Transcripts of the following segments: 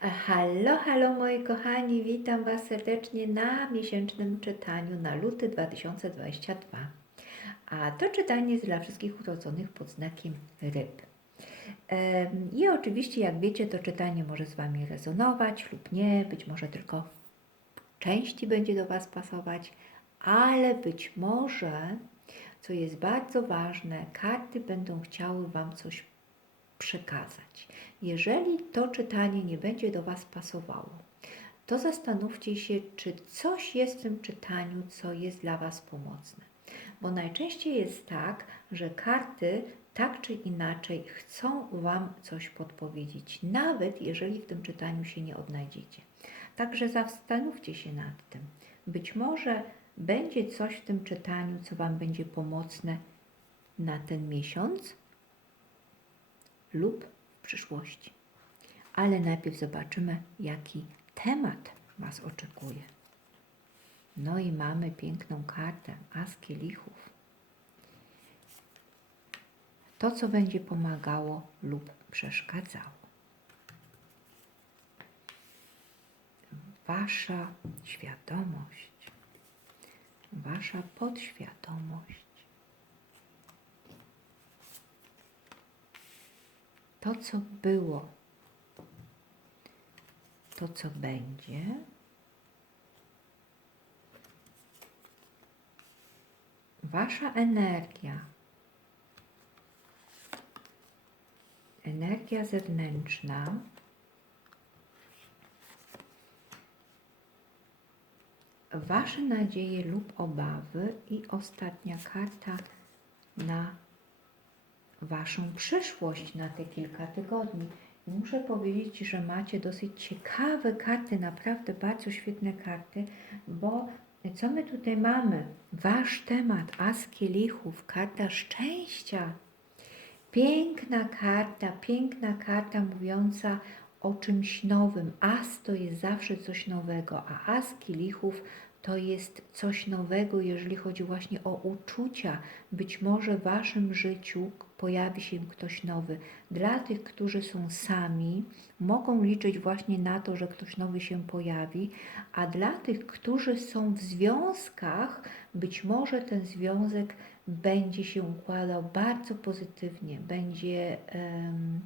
Halo, halo moi kochani, witam Was serdecznie na miesięcznym czytaniu na luty 2022. A to czytanie jest dla wszystkich urodzonych pod znakiem ryb. I oczywiście, jak wiecie, to czytanie może z Wami rezonować lub nie, być może tylko w części będzie do Was pasować, ale być może, co jest bardzo ważne, karty będą chciały Wam coś przekazać. Jeżeli to czytanie nie będzie do Was pasowało, to zastanówcie się, czy coś jest w tym czytaniu, co jest dla Was pomocne. Bo najczęściej jest tak, że karty tak czy inaczej chcą Wam coś podpowiedzieć, nawet jeżeli w tym czytaniu się nie odnajdziecie. Także zastanówcie się nad tym. Być może będzie coś w tym czytaniu, co Wam będzie pomocne na ten miesiąc lub w przyszłości. Ale najpierw zobaczymy, jaki temat Was oczekuje. No i mamy piękną kartę As kielichów. To, co będzie pomagało lub przeszkadzało. Wasza świadomość, Wasza podświadomość. To, co było, to, co będzie, Wasza energia, energia zewnętrzna, Wasze nadzieje lub obawy i ostatnia karta na Waszą przyszłość na te kilka tygodni. I muszę powiedzieć, że macie dosyć ciekawe karty, naprawdę bardzo świetne karty, bo co my tutaj mamy? Wasz temat, As kielichów, karta szczęścia. Piękna karta, piękna karta mówiąca o czymś nowym. As to jest zawsze coś nowego, a As kielichów to jest coś nowego, jeżeli chodzi właśnie o uczucia. Być może w Waszym życiu pojawi się ktoś nowy. Dla tych, którzy są sami, mogą liczyć właśnie na to, że ktoś nowy się pojawi, a dla tych, którzy są w związkach, być może ten związek będzie się układał bardzo pozytywnie, będzie em,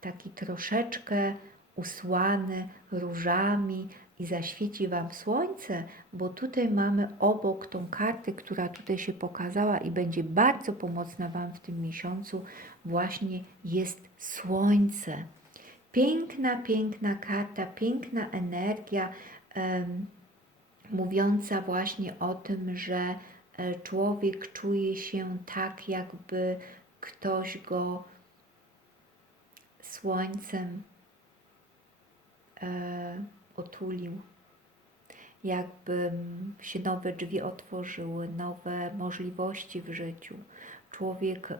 taki troszeczkę usłany różami i zaświeci Wam słońce, bo tutaj mamy obok tą kartę, która tutaj się pokazała i będzie bardzo pomocna Wam w tym miesiącu, właśnie jest słońce. Piękna, piękna karta, piękna energia, em, mówiąca właśnie o tym, że e, człowiek czuje się tak, jakby ktoś go słońcem e, otulił, jakby się nowe drzwi otworzyły, nowe możliwości w życiu. Człowiek e,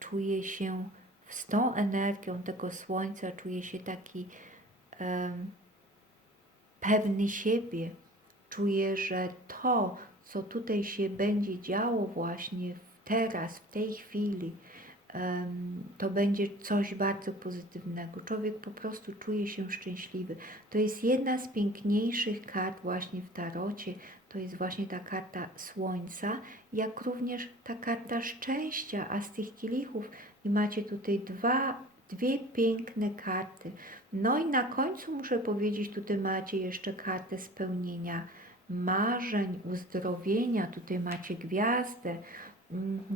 czuje się z tą energią tego słońca, czuje się taki e, pewny siebie, czuje, że to, co tutaj się będzie działo właśnie teraz, w tej chwili, to będzie coś bardzo pozytywnego. Człowiek po prostu czuje się szczęśliwy. To jest jedna z piękniejszych kart właśnie w tarocie. To jest właśnie ta karta słońca, jak również ta karta szczęścia, a z tych kielichów i macie tutaj dwa, dwie piękne karty. No i na końcu muszę powiedzieć, tutaj macie jeszcze kartę spełnienia marzeń, uzdrowienia. Tutaj macie gwiazdę.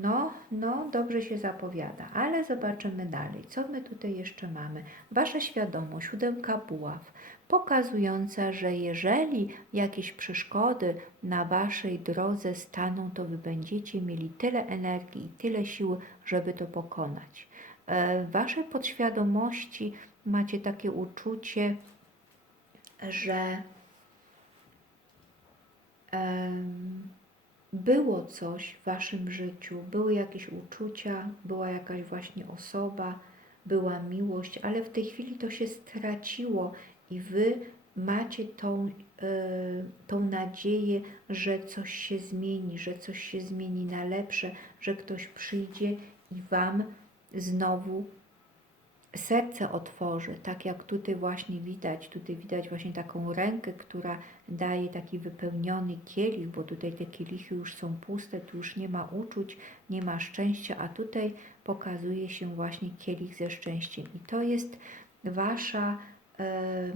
No, no, dobrze się zapowiada, ale zobaczymy dalej. Co my tutaj jeszcze mamy? Wasza świadomość, siódemka buław, pokazująca, że jeżeli jakieś przeszkody na Waszej drodze staną, to Wy będziecie mieli tyle energii i tyle siły, żeby to pokonać. E, w Waszej podświadomości macie takie uczucie, że em, było coś w Waszym życiu, były jakieś uczucia, była jakaś właśnie osoba, była miłość, ale w tej chwili to się straciło i Wy macie tą, yy, tą nadzieję, że coś się zmieni, że coś się zmieni na lepsze, że ktoś przyjdzie i Wam znowu serce otworzy, tak jak tutaj właśnie widać, tutaj widać właśnie taką rękę, która daje taki wypełniony kielich, bo tutaj te kielichy już są puste, tu już nie ma uczuć, nie ma szczęścia, a tutaj pokazuje się właśnie kielich ze szczęściem. I to jest wasza, e,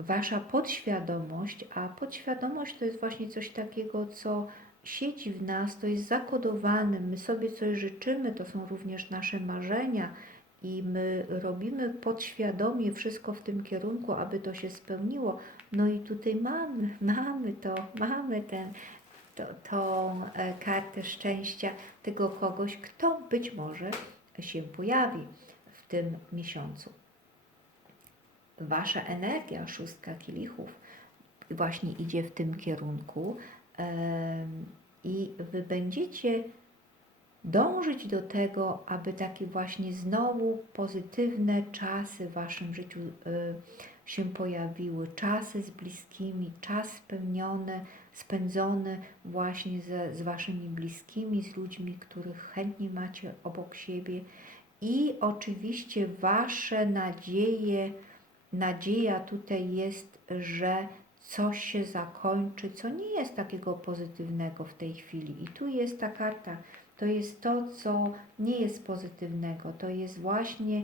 wasza podświadomość, a podświadomość to jest właśnie coś takiego, co siedzi w nas, to jest zakodowane, my sobie coś życzymy, to są również nasze marzenia i my robimy podświadomie wszystko w tym kierunku, aby to się spełniło. No i tutaj mamy, mamy to, mamy ten, to, tą e, kartę szczęścia tego kogoś, kto być może się pojawi w tym miesiącu. Wasza energia, szóstka kielichów, właśnie idzie w tym kierunku i wy będziecie dążyć do tego, aby takie właśnie znowu pozytywne czasy w waszym życiu y, się pojawiły, czasy z bliskimi, czas spełniony, spędzony właśnie ze, z waszymi bliskimi, z ludźmi, których chętnie macie obok siebie. I oczywiście wasze nadzieje, nadzieja tutaj jest, że coś się zakończy, co nie jest takiego pozytywnego w tej chwili. I tu jest ta karta, to jest to, co nie jest pozytywnego. To jest właśnie,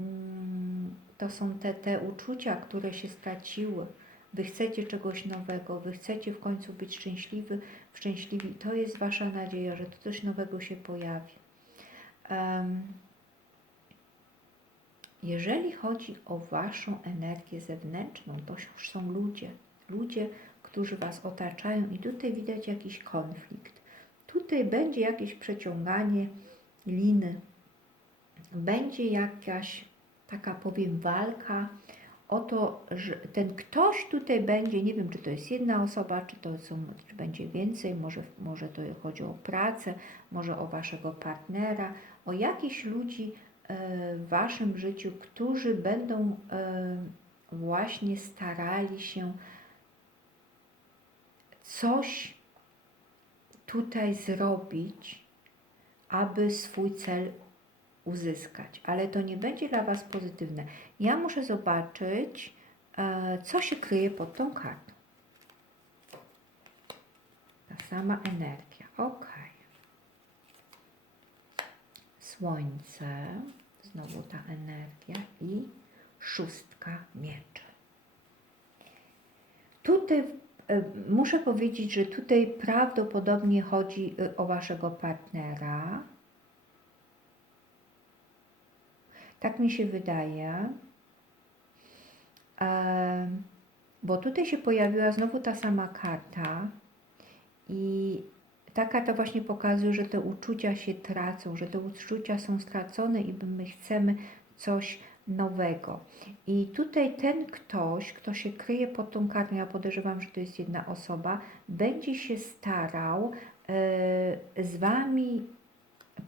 mm, to są te, te uczucia, które się straciły. Wy chcecie czegoś nowego, wy chcecie w końcu być szczęśliwy, szczęśliwi. To jest wasza nadzieja, że to coś nowego się pojawi. Em, jeżeli chodzi o waszą energię zewnętrzną, to już są ludzie, ludzie, którzy was otaczają i tutaj widać jakiś konflikt. Tutaj będzie jakieś przeciąganie liny, będzie jakaś taka powiem walka o to, że ten ktoś tutaj będzie, nie wiem czy to jest jedna osoba, czy to są, czy będzie więcej, może, może to chodzi o pracę, może o waszego partnera, o jakichś ludzi e, w waszym życiu, którzy będą e, właśnie starali się coś tutaj zrobić, aby swój cel uzyskać, ale to nie będzie dla Was pozytywne. Ja muszę zobaczyć, e, co się kryje pod tą kartą. Ta sama energia. Ok. Słońce, znowu ta energia i szóstka mieczy. Tutaj muszę powiedzieć, że tutaj prawdopodobnie chodzi e, o Waszego partnera. Tak mi się wydaje. E, Bo tutaj się pojawiła znowu ta sama karta i ta karta właśnie pokazuje, że te uczucia się tracą, że te uczucia są stracone i my chcemy coś nowego. I tutaj ten ktoś, kto się kryje pod tą kartą, ja podejrzewam, że to jest jedna osoba, będzie się starał e, z Wami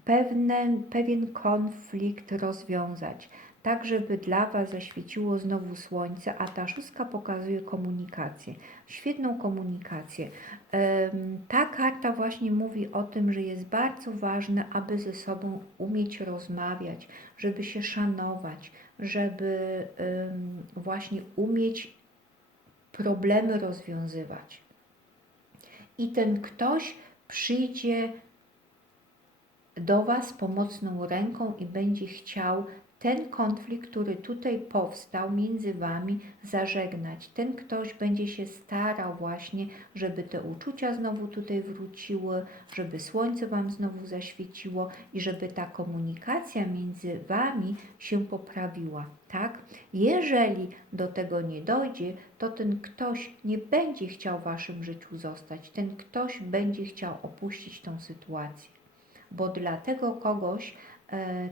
pewien, pewien konflikt rozwiązać, tak żeby dla Was zaświeciło znowu słońce, a ta szóstka pokazuje komunikację, świetną komunikację. Ta karta właśnie mówi o tym, że jest bardzo ważne, aby ze sobą umieć rozmawiać, żeby się szanować, żeby właśnie umieć problemy rozwiązywać. I ten ktoś przyjdzie do Was pomocną ręką i będzie chciał ten konflikt, który tutaj powstał między Wami, zażegnać. Ten ktoś będzie się starał właśnie, żeby te uczucia znowu tutaj wróciły, żeby słońce Wam znowu zaświeciło i żeby ta komunikacja między Wami się poprawiła, tak? Jeżeli do tego nie dojdzie, to ten ktoś nie będzie chciał w Waszym życiu zostać. Ten ktoś będzie chciał opuścić tą sytuację bo dla tego kogoś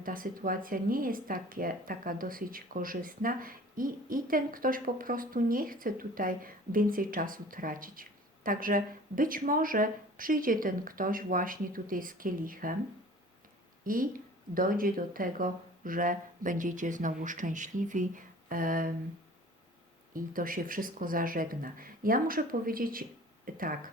ta sytuacja nie jest takie, taka dosyć korzystna i, i ten ktoś po prostu nie chce tutaj więcej czasu tracić. Także być może przyjdzie ten ktoś właśnie tutaj z kielichem i dojdzie do tego, że będziecie znowu szczęśliwi i to się wszystko zażegna. Ja muszę powiedzieć tak,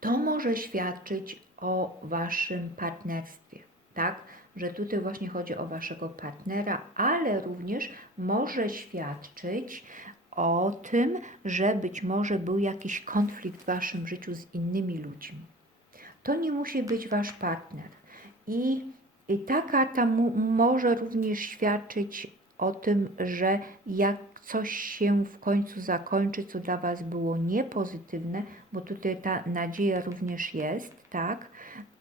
to może świadczyć o waszym partnerstwie, tak? że tutaj właśnie chodzi o waszego partnera, ale również może świadczyć o tym, że być może był jakiś konflikt w waszym życiu z innymi ludźmi. To nie musi być wasz partner. I, i ta karta może również świadczyć o tym, że jak coś się w końcu zakończy, co dla Was było niepozytywne, bo tutaj ta nadzieja również jest, tak?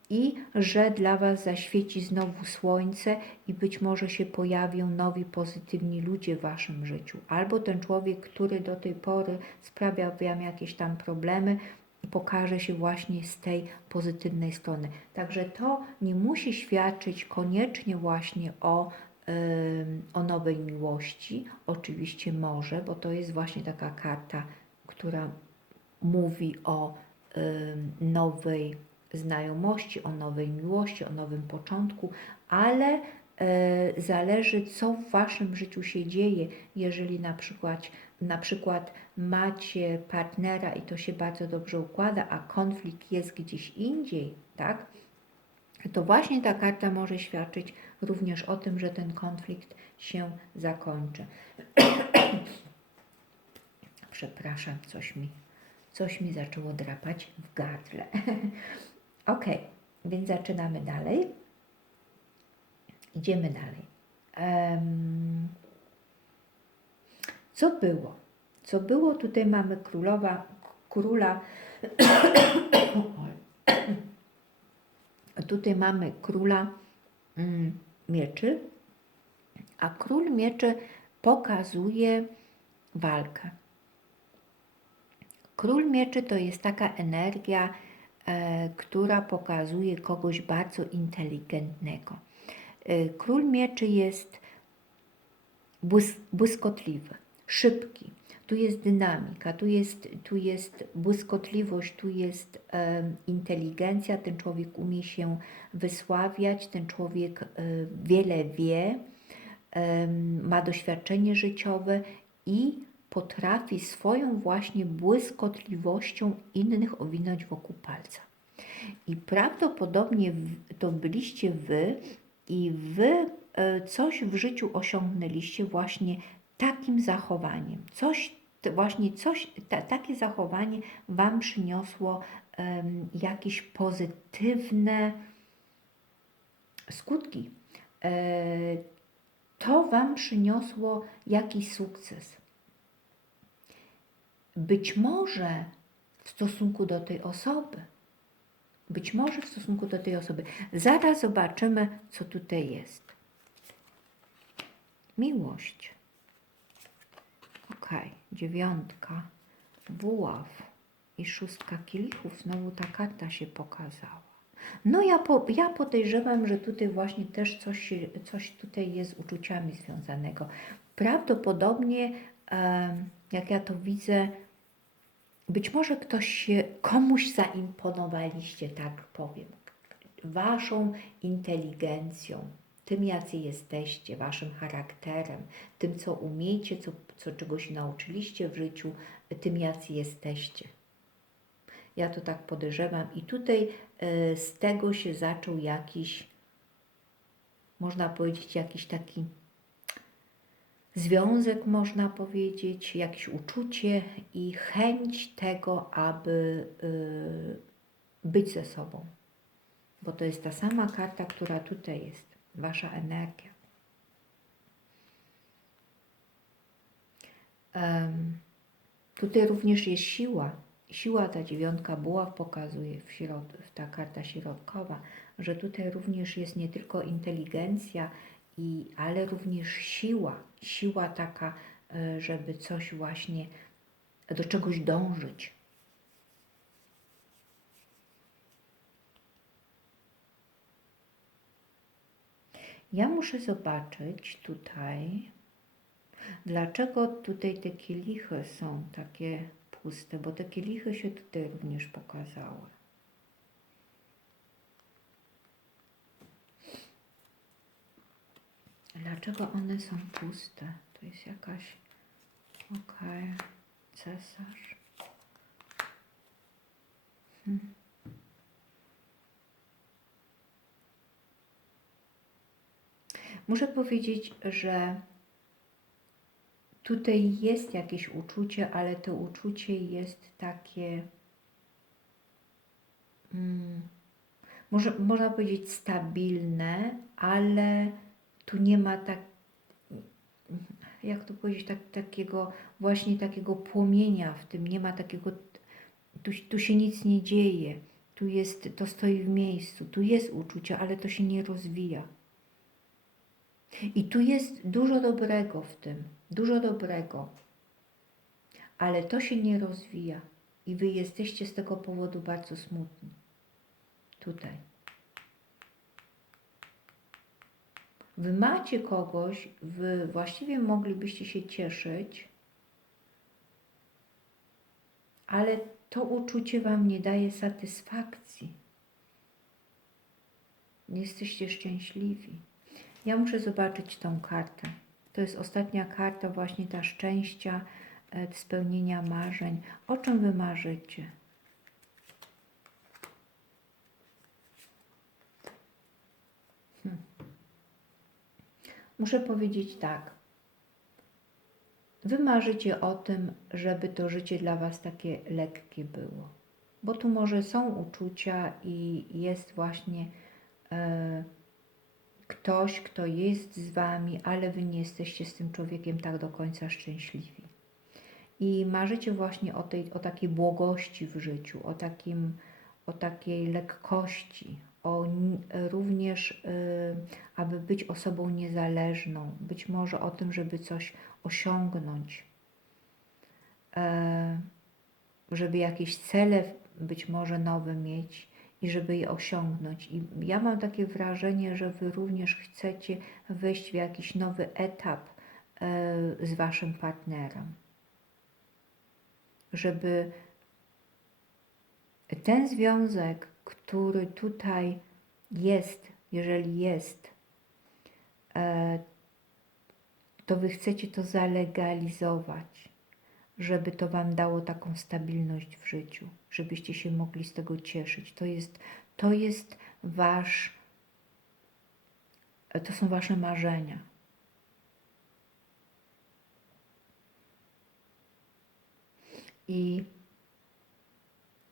I że dla Was zaświeci znowu słońce i być może się pojawią nowi pozytywni ludzie w Waszym życiu. Albo ten człowiek, który do tej pory sprawiał Wam jakieś tam problemy, pokaże się właśnie z tej pozytywnej strony. Także to nie musi świadczyć koniecznie właśnie o o nowej miłości. Oczywiście może, bo to jest właśnie taka karta, która mówi o nowej znajomości, o nowej miłości, o nowym początku, ale e, zależy, co w Waszym życiu się dzieje, jeżeli na przykład, na przykład macie partnera i to się bardzo dobrze układa, a konflikt jest gdzieś indziej, tak? To właśnie ta karta może świadczyć również o tym, że ten konflikt się zakończy. Przepraszam, coś mi, coś mi zaczęło drapać w gardle. ok, więc zaczynamy dalej. Idziemy dalej. Um, co było? Co było? Tutaj mamy królowa, króla. Tutaj mamy króla mm, mieczy, a król mieczy pokazuje walkę. Król mieczy to jest taka energia, która pokazuje kogoś bardzo inteligentnego. E, król mieczy jest błys błyskotliwy, szybki, tu jest dynamika, tu jest, tu jest błyskotliwość, tu jest inteligencja, ten człowiek umie się wysławiać, ten człowiek e, wiele wie, ma doświadczenie życiowe i potrafi swoją właśnie błyskotliwością innych owinąć wokół palca. I prawdopodobnie to byliście wy i wy e, coś w życiu osiągnęliście właśnie takim zachowaniem. Coś, właśnie coś, ta, takie zachowanie Wam przyniosło um, jakieś pozytywne skutki. E, to Wam przyniosło jakiś sukces. Być może w stosunku do tej osoby. Być może w stosunku do tej osoby. Zaraz zobaczymy, co tutaj jest. Miłość. Ok, dziewiątka, buław i szóstka kielichów. Znowu ta karta się pokazała. No ja, po, ja podejrzewam, że tutaj właśnie też coś, coś tutaj jest z uczuciami związanego. Prawdopodobnie, jak ja to widzę, być może ktoś się, komuś zaimponowaliście, tak powiem, waszą inteligencją, tym, jacy jesteście, waszym charakterem, tym, co umiecie, co, co czego się nauczyliście w życiu, tym, jacy jesteście. Ja to tak podejrzewam. I tutaj y, z tego się zaczął jakiś, można powiedzieć, jakiś taki związek, można powiedzieć, jakieś uczucie i chęć tego, aby y, być ze sobą. Bo to jest ta sama karta, która tutaj jest wasza energia. Tutaj również jest siła. Siła ta dziewiątka buław pokazuje, w środ, ta karta środkowa, że tutaj również jest nie tylko inteligencja, i, ale również siła. Siła taka, e, żeby coś właśnie, do czegoś dążyć. Ja muszę zobaczyć tutaj, dlaczego tutaj te kielichy są takie puste, bo te kielichy się tutaj również pokazały. Dlaczego one są puste? To jest jakaś... Okay. cesarz. Hmm. Muszę powiedzieć, że tutaj jest jakieś uczucie, ale to uczucie jest takie, mm, może, można powiedzieć stabilne, ale tu nie ma tak, jak to powiedzieć, tak, takiego właśnie takiego płomienia w tym, nie ma takiego, tu, tu się nic nie dzieje, tu jest, to stoi w miejscu, tu jest uczucie, ale to się nie rozwija. I tu jest dużo dobrego w tym, dużo dobrego, ale to się nie rozwija i wy jesteście z tego powodu bardzo smutni. Tutaj. Wy macie kogoś, wy właściwie moglibyście się cieszyć, ale to uczucie wam nie daje satysfakcji. Nie jesteście szczęśliwi. Ja muszę zobaczyć tą kartę. To jest ostatnia karta, właśnie ta szczęścia, e, spełnienia marzeń. O czym wy marzycie? Muszę powiedzieć tak. Wy marzycie o tym, żeby to życie dla Was takie lekkie było. Bo tu może są uczucia i jest właśnie e, ktoś, kto jest z Wami, ale Wy nie jesteście z tym człowiekiem tak do końca szczęśliwi. I marzycie właśnie o, tej, o takiej błogości w życiu, o, takim, o takiej lekkości, o również, y, aby być osobą niezależną, być może o tym, żeby coś osiągnąć, e, żeby jakieś cele być może nowe mieć i żeby je osiągnąć. I ja mam takie wrażenie, że Wy również chcecie wejść w jakiś nowy etap e, z Waszym partnerem, żeby ten związek, który tutaj jest, jeżeli jest, e, to Wy chcecie to zalegalizować, żeby to Wam dało taką stabilność w życiu, żebyście się mogli z tego cieszyć. To jest, to jest Wasz, to są Wasze marzenia. I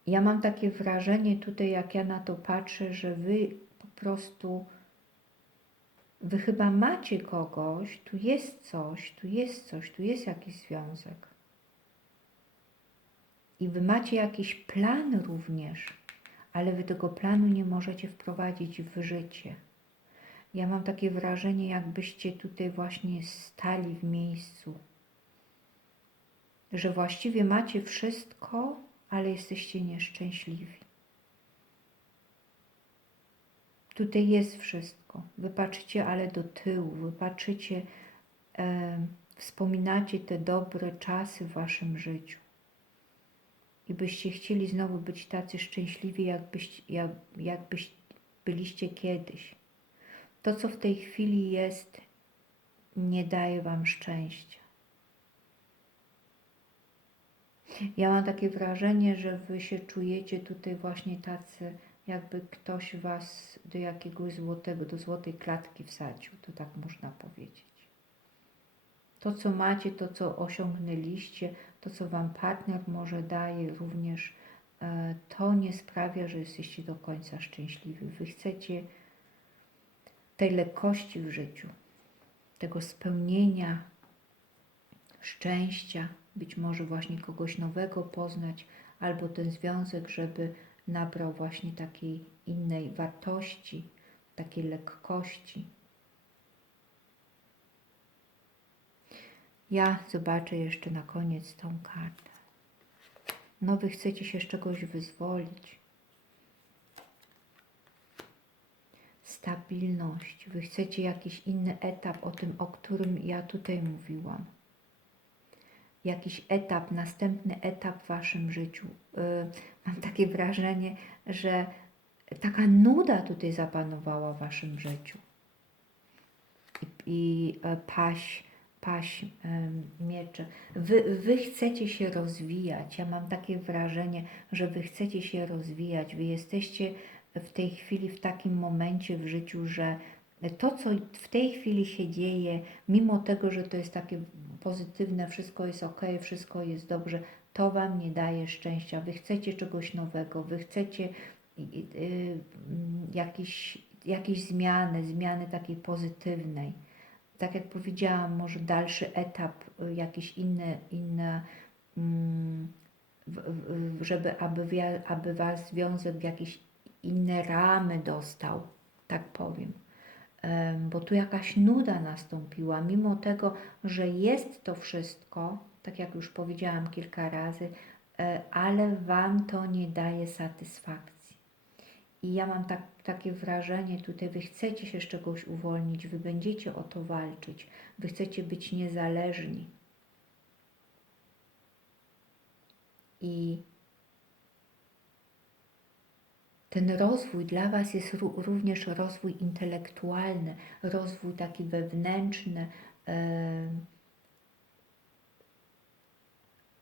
ja mam takie wrażenie tutaj, jak ja na to patrzę, że Wy po prostu Wy chyba macie kogoś, tu jest coś, tu jest coś, tu jest jakiś związek. I wy macie jakiś plan również, ale wy tego planu nie możecie wprowadzić w życie. Ja mam takie wrażenie, jakbyście tutaj właśnie stali w miejscu, że właściwie macie wszystko, ale jesteście nieszczęśliwi. Tutaj jest wszystko. Wy patrzycie ale do tyłu, wy patrzycie, e, wspominacie te dobre czasy w waszym życiu. I byście chcieli znowu być tacy szczęśliwi, jakbyś, jak, jakbyś byliście kiedyś. To, co w tej chwili jest, nie daje wam szczęścia. Ja mam takie wrażenie, że wy się czujecie tutaj właśnie tacy jakby ktoś was do jakiegoś złotego, do złotej klatki wsadził, to tak można powiedzieć. To, co macie, to, co osiągnęliście, to, co wam partner może daje, również e, to nie sprawia, że jesteście do końca szczęśliwi. Wy chcecie tej lekkości w życiu, tego spełnienia, szczęścia, być może właśnie kogoś nowego poznać, albo ten związek, żeby nabrał właśnie takiej innej wartości, takiej lekkości. Ja zobaczę jeszcze na koniec tą kartę. No, wy chcecie się z czegoś wyzwolić. Stabilność. Wy chcecie jakiś inny etap o tym, o którym ja tutaj mówiłam jakiś etap, następny etap w waszym życiu. Y, mam takie wrażenie, że taka nuda tutaj zapanowała w waszym życiu. I, i e, paś, paś miecze. Wy, wy chcecie się rozwijać. Ja mam takie wrażenie, że wy chcecie się rozwijać. Wy jesteście w tej chwili w takim momencie w życiu, że to, co w tej chwili się dzieje, mimo tego, że to jest takie pozytywne, wszystko jest ok, wszystko jest dobrze, to Wam nie daje szczęścia. Wy chcecie czegoś nowego, Wy chcecie y, y, jakieś, jakieś zmiany, zmiany takiej pozytywnej. Tak jak powiedziałam, może dalszy etap, y, jakieś inne, inne mm, żeby aby, aby Was związek w jakieś inne ramy dostał, tak powiem. Bo tu jakaś nuda nastąpiła, mimo tego, że jest to wszystko, tak jak już powiedziałam kilka razy, e, ale Wam to nie daje satysfakcji. I ja mam tak, takie wrażenie tutaj, Wy chcecie się z czegoś uwolnić, Wy będziecie o to walczyć, Wy chcecie być niezależni. I ten rozwój dla Was jest ró- również rozwój intelektualny, rozwój taki wewnętrzny,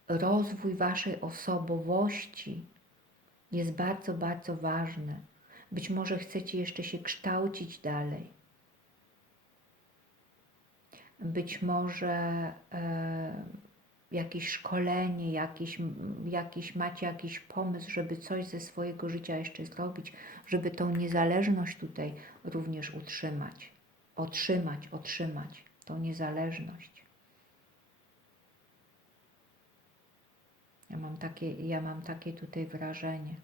rozwój Waszej osobowości jest bardzo, bardzo ważny. Być może chcecie jeszcze się kształcić dalej. Być może jakieś szkolenie, jakiś, jakiś, macie jakiś pomysł, żeby coś ze swojego życia jeszcze zrobić, żeby tą niezależność tutaj również utrzymać, otrzymać, otrzymać tą niezależność. Ja mam takie, ja mam takie tutaj wrażenie.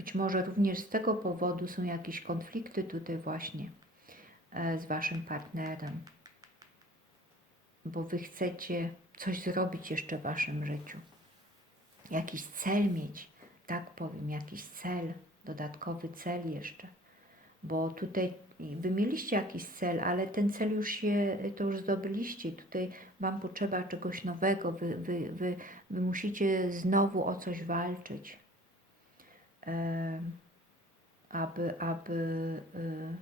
Być może również z tego powodu są jakieś konflikty tutaj właśnie e, z Waszym partnerem, bo Wy chcecie coś zrobić jeszcze w Waszym życiu. Jakiś cel mieć, tak powiem, jakiś cel, dodatkowy cel jeszcze. Bo tutaj Wy mieliście jakiś cel, ale ten cel już się, to już zdobyliście. Tutaj Wam potrzeba czegoś nowego, Wy, wy, wy, wy musicie znowu o coś walczyć aby, aby e,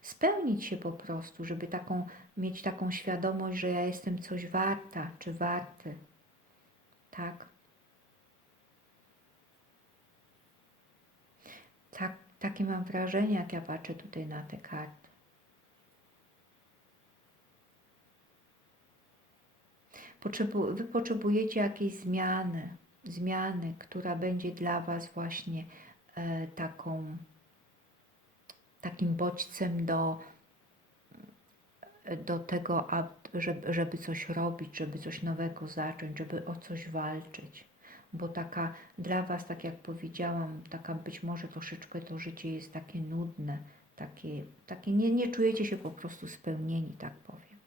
spełnić się po prostu, żeby taką, mieć taką świadomość, że ja jestem coś warta, czy warty. Tak? Tak, takie mam wrażenie, jak ja patrzę tutaj na te karty. Potrzebu- wy potrzebujecie jakiejś zmiany, zmiany, która będzie dla Was właśnie e, taką, takim bodźcem do, do tego, żeby, żeby coś robić, żeby coś nowego zacząć, żeby o coś walczyć. Bo taka dla Was, tak jak powiedziałam, taka być może troszeczkę to życie jest takie nudne, takie, takie nie, nie czujecie się po prostu spełnieni, tak powiem.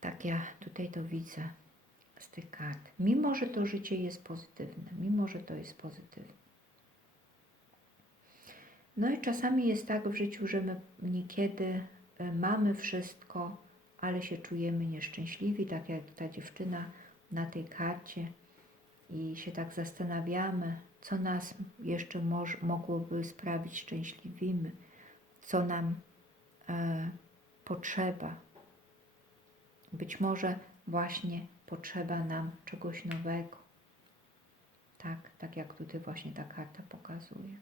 Tak ja tutaj to widzę z tych kart. Mimo, że to życie jest pozytywne, mimo, że to jest pozytywne. No i czasami jest tak w życiu, że my niekiedy e, mamy wszystko, ale się czujemy nieszczęśliwi, tak jak ta dziewczyna na tej karcie i się tak zastanawiamy, co nas jeszcze moż, mogłoby sprawić szczęśliwymi, co nam e, potrzeba. Być może właśnie potrzeba nam czegoś nowego. Tak, tak jak tutaj właśnie ta karta pokazuje.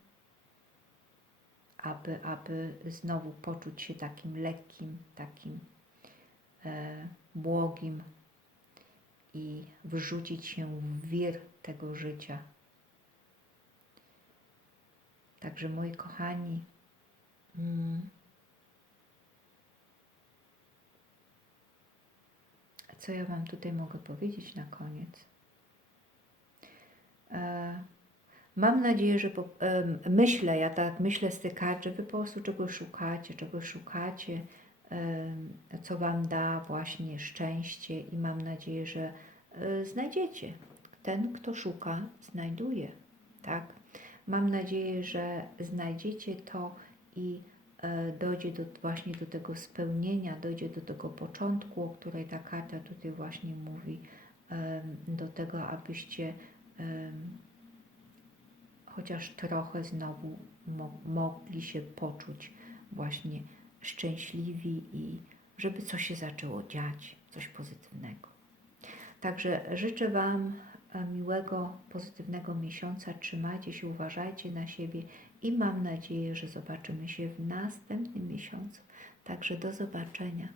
Aby, aby znowu poczuć się takim lekkim, takim e, błogim i wrzucić się w wir tego życia. Także moi kochani, mm, co ja Wam tutaj mogę powiedzieć na koniec? E, mam nadzieję, że po, e, myślę, ja tak myślę że Wy po prostu czegoś szukacie, czegoś szukacie, e, co Wam da właśnie szczęście i mam nadzieję, że e, znajdziecie. Ten, kto szuka, znajduje, tak? Mam nadzieję, że znajdziecie to i dojdzie do, właśnie do tego spełnienia, dojdzie do tego początku, o której ta karta tutaj właśnie mówi, do tego, abyście chociaż trochę znowu mo mogli się poczuć właśnie szczęśliwi i żeby coś się zaczęło dziać, coś pozytywnego. Także życzę Wam e, miłego, pozytywnego miesiąca. Trzymajcie się, uważajcie na siebie i mam nadzieję, że zobaczymy się w następnym miesiącu. Także do zobaczenia.